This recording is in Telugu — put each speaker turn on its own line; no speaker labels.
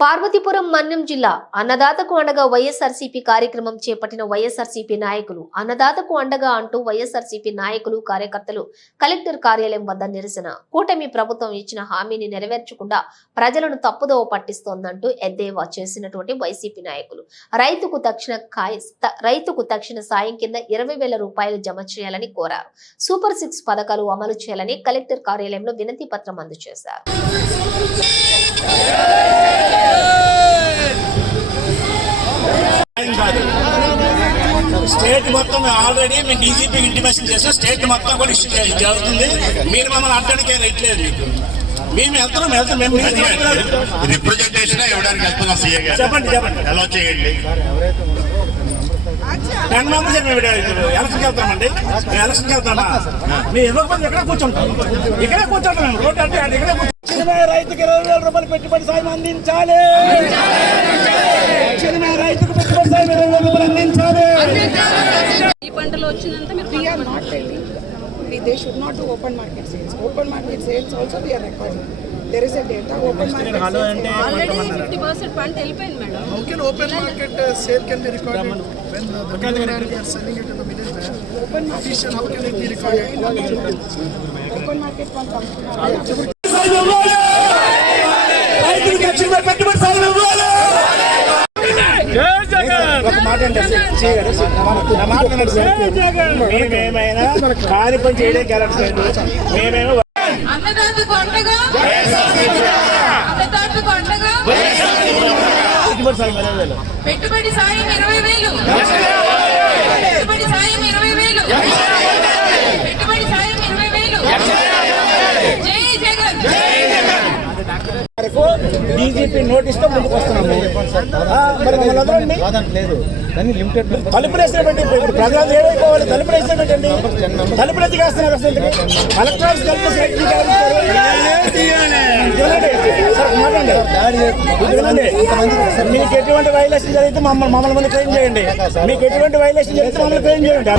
పార్వతీపురం మన్యం జిల్లా అన్నదాతకు అండగా వైఎస్ఆర్సీపీ కార్యక్రమం చేపట్టిన వైఎస్ఆర్సీపీ నాయకులు అన్నదాతకు అండగా అంటూ వైఎస్ఆర్సీపీ నాయకులు కార్యకర్తలు కలెక్టర్ కార్యాలయం వద్ద నిరసన. కూటమి ప్రభుత్వం ఇచ్చిన హామీని నెరవేర్చకుండా ప్రజలను తప్పుదోవ పట్టిస్తోందంటూ ఎద్దేవా చేసినటువంటి వైసీపీ నాయకులు. రైతుకు తక్షణ కాయ రైతుకు తక్షణ సాయం కింద ఇరవై వేల రూపాయలు జమ చేయాలని కోరారు. సూపర్ సిక్స్ పథకాలు అమలు చేయాలని కలెక్టర్ కార్యాలయంలో వినతి పత్రం అందజేశారు.
కాదు. స్టేట్ మొత్తం ఆల్రెడీ మేము డీజీపీ ఇంటిమేషన్ చేసాం. స్టేట్ మొత్తం కూడా ఇష్యూ జరుగుతుంది. మీరు మమ్మల్ని అడ్డానికి రైట్లేదు మీకు. మేము వెళ్తున్నాం వెళ్తాం మేము
రిప్రజెంటేషన్ ఇవ్వడానికి వెళ్తున్నాం సీఏ గారు.
చెప్పండి చెప్పండి.
ఎలా చేయండి.
టెన్ మెంబర్స్ మేము ఎలక్షన్కి వెళ్తామండి. మేము ఎలక్షన్కి వెళ్తామా? మేము ఇవ్వకపోతే ఇక్కడ కూర్చుంటాం. ఇక్కడే కూర్చుంటాం మేము. రోడ్డు అంటే ఇక్కడే కూర్చుంటాం. రైతుకి ఇరవై వేల రూపాయలు పెట్టుబడి సాయం అందించాలి.
We, they should not do open market sales. Open market sales also we are recording. There is a data open market sales.
Already fifty percent పంట వెళ్ళిపోయింది madam
can open market uh, sale can be recorded when the, the middleman they are selling it to the middleman? Official, how can it be recorded?
Open market
మేమేమైనా మేమేమో పెట్టుబడి సాయం ఇరవై వేలు
పెట్టుబడి సాయం ఇరవై వేలు పెట్టుబడి సాయం ఇరవై వేలు పెట్టుబడి సాయం ఇరవై వేలు జై జగన్
వరకు డీజీపీ నోటీస్తో ముందుకు వస్తున్నాము. మరి మమ్మల్ని వదలండి.
లేదు. కానీ లిమిటెడ్
తలుపులు వేసినటువంటి ప్రజలు ఏమైపోవాలి? తలుపులు తలుపులు ఎందుకు వేస్తున్నారు అసలు తలుపు. మీకు ఎటువంటి వైలేషన్ జరిగితే మమ్మల్ని మమ్మల్ని ముందు క్లెయిమ్ చేయండి. మీకు ఎటువంటి వైలేషన్ జరిగితే మమ్మల్ని క్లెయిమ్ చేయండి.